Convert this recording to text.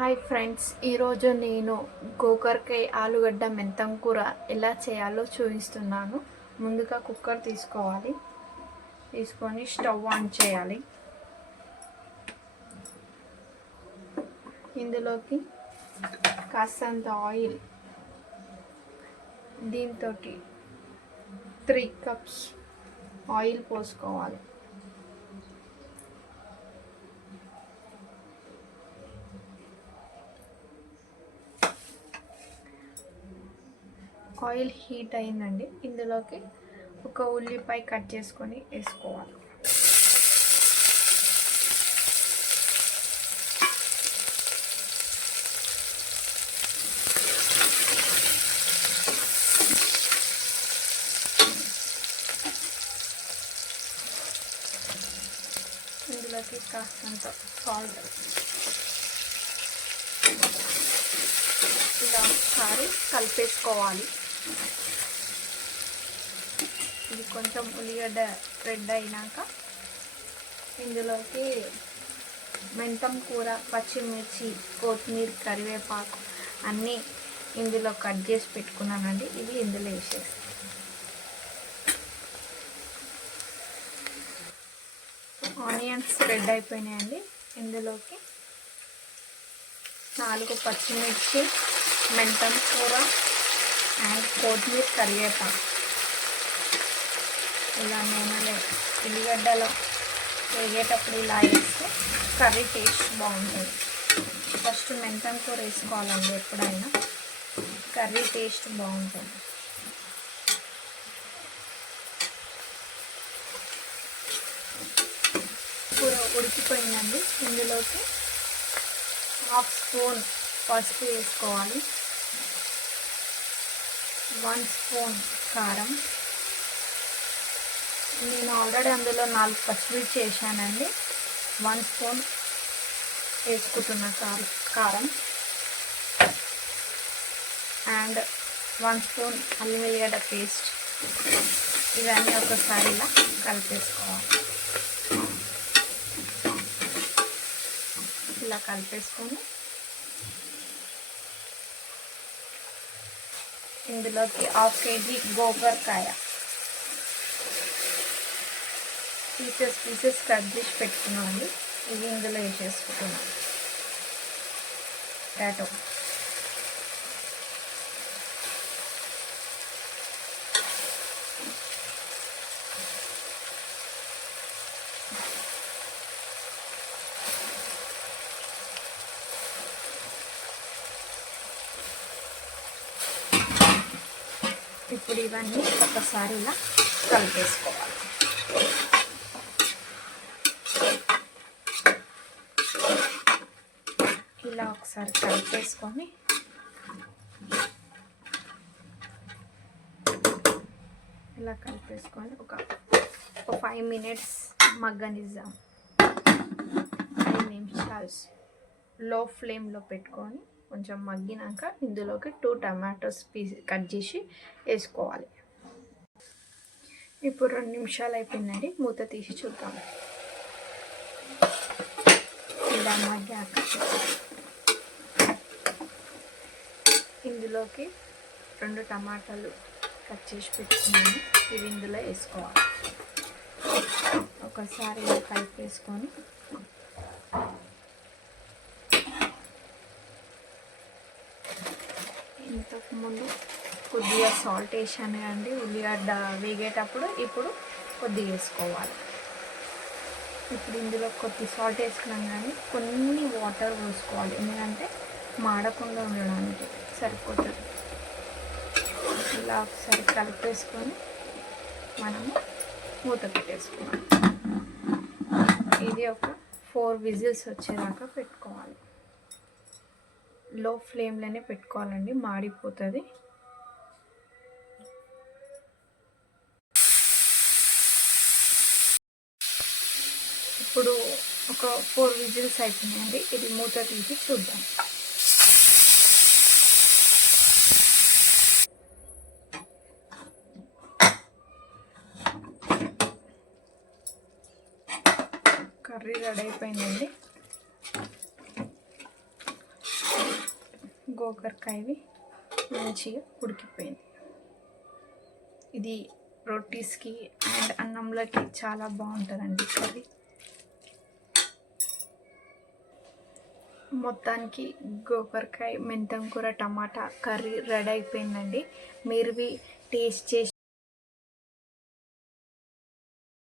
Hi friends, ఈరోజు నేను గోకరకాయ ఆలుగడ్డ మెంతం కూర ఎలా చేయాలో చూపిస్తున్నాను. ముందుగా కుక్కర్ తీసుకొని స్టవ్ ఆన్ చేయాలి. ఇందులోకి కాస్తంత ఆయిల్, దీంతో 3 కప్స్ ఆయిల్ పోసుకోవాలి. ఆయిల్ హీట్ అయిందండి. ఇందులోకి ఒక ఉల్లిపాయ కట్ చేసుకొని వేసుకోవాలి. ఇందులోకి కాస్తంత సాల్ట్, ఇలా ఒకసారి కలిపేసుకోవాలి. ఇది కొంచెం ఉల్లిగడ్డ రెడ్ అయినాక ఇందులోకి మెంతం కూర, పచ్చిమిర్చి, కొత్తిమీర, కరివేపాకు అన్నీ ఇందులో కట్ చేసి పెట్టుకున్నానండి. ఇవి ఇందులో వేసేసి ఆనియన్స్ రెడ్ అయిపోయినాయండి. ఇందులోకి 4 పచ్చిమిర్చి, మెంతం కూర అండ్ కొత్తిమీర, కరివేపాకు ఇలా నూనెలో ఉల్లిగడ్డలో వేగేటప్పుడు ఇలా వేస్తే కర్రీ టేస్ట్ బాగుంటుంది. ఫస్ట్ మెంతం కూర వేసుకోవాలండి, ఎప్పుడైనా కర్రీ టేస్ట్ బాగుంటుంది. కూర ఉడికిపోయిందండి. ఇందులోకి 1/2 స్పూన్ పసుపు వేసుకోవాలి, 1 స్పూన్ కారం. నేను ఆల్రెడీ అందులో 4 పచ్చిమిర్చి వేసానండి. 1 స్పూన్ వేసుకుంటున్న కారం అండ్ 1 స్పూన్ అల్లం వెల్లిగడ్డ పేస్ట్. ఇవన్నీ ఒకసారి ఇలా కలిపేసుకోవాలి. ఇలా కలిపేసుకొని ఇందులోకి 1/2 కేజీ గోకరకాయ పీసెస్ కట్ చేసి పెట్టుకున్నామండి. ఇవి ఇందులో వేసేసుకుంటున్నాం. పొటాటో, ఇప్పుడు ఇవన్నీ ఒకసారి ఇలా కలిపేసుకోవాలి. ఇలా ఒకసారి కలిపేసుకొని ఒక 5 మినిట్స్ మగ్గనిద్దాం. 5 నిమిషాలు లో ఫ్లేమ్లో పెట్టుకొని కొంచెం మగ్గినాక ఇందులోకి 2 టమాటోస్ కట్ చేసి వేసుకోవాలి. ఇప్పుడు 2 నిమిషాలు అయిపోయిందండి. మూత తీసి చూద్దాం. ఇలా మగ్గాక ఇందులోకి 2 టమాటాలు కట్ చేసి పెట్టుకున్నాను. ఇవి ఇందులో వేసుకోవాలి. ఒకసారి ఇలా కలిపేసుకొని ఇంతకుముందు కొద్దిగా సాల్ట్ వేసాను అండి ఉల్లిగడ్డ వేగేటప్పుడు. ఇప్పుడు కొద్దిగా వేసుకోవాలి. ఇప్పుడు ఇందులో కొద్ది సాల్ట్ వేసుకున్నాం కానీ కొన్ని వాటర్ పోసుకోవాలి, ఎందుకంటే మాడకుండా ఉండడానికి సరిపోతుంది. ఇలా ఒకసారి కలిపేసుకొని మనము మూత పెట్టేసుకోవాలి. ఇది ఒక 4 విజిల్స్ వచ్చేదాకా పెట్టుకోవాలి. లో ఫ్లేమ్లోనే పెట్టుకోవాలండి, మాడిపోతుంది. ఇప్పుడు ఒక 4 విజిల్స్ అయిపోయినాయండి. ఇది మూత తీసి చూద్దాం. కర్రీ రెడీ అయిపోయిందండి. గోకరకాయవి మంచిగా ఉడికిపోయింది. ఇది రోటీస్కి అండ్ అన్నంలోకి చాలా బాగుంటుందండి కర్రీ. మొత్తానికి గోకరకాయ మెంతం కూర టమాటా కర్రీ రెడీ అయిపోయిందండి. మీరు టేస్ట్ చేసి